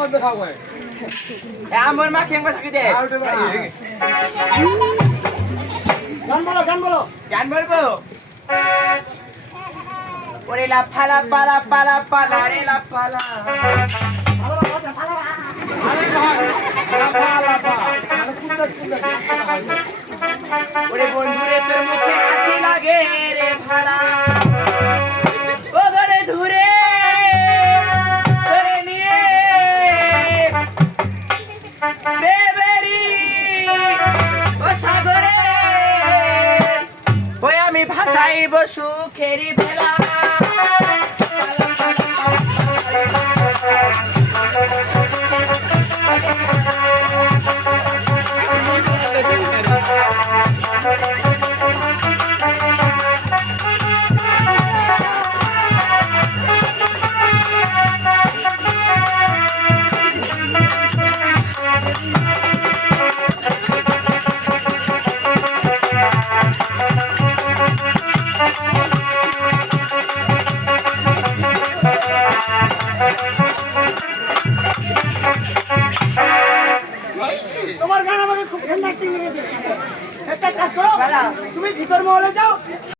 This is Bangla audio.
মধ্যে খাব আমার মা কেমন থাকে দে। গান বলো গান বলো। গান বলব? ওরে লাফা লাফা লাফা লাফা লা রে লা ভালো ভালো ভালো আরে ভাসাইব সুখেরি ভেলা তোমার গান আমাকে খুব ইন্টারেস্টিং লেগেছে একটা কাজ করো। তুমি ভিতর মহলে যাও।